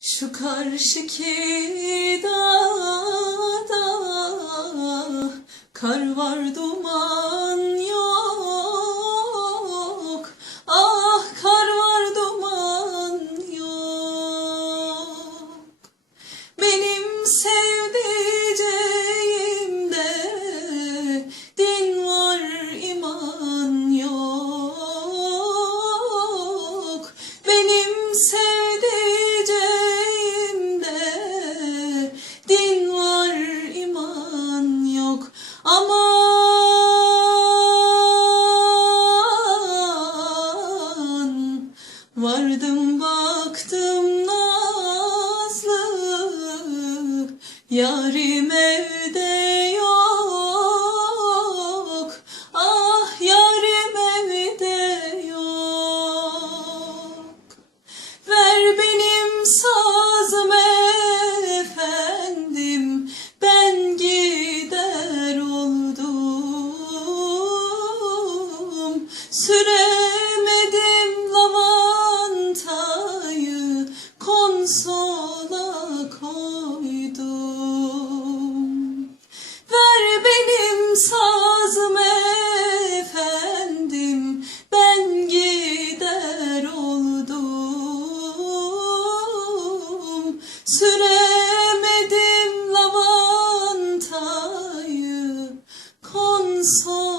Şu karşıki dağda kar var duman vardım baktım nazlı Yarim evde yok. Ah yarim evde yok. Ver benim sazım efendim. Ben gider oldum. Süremedim soul.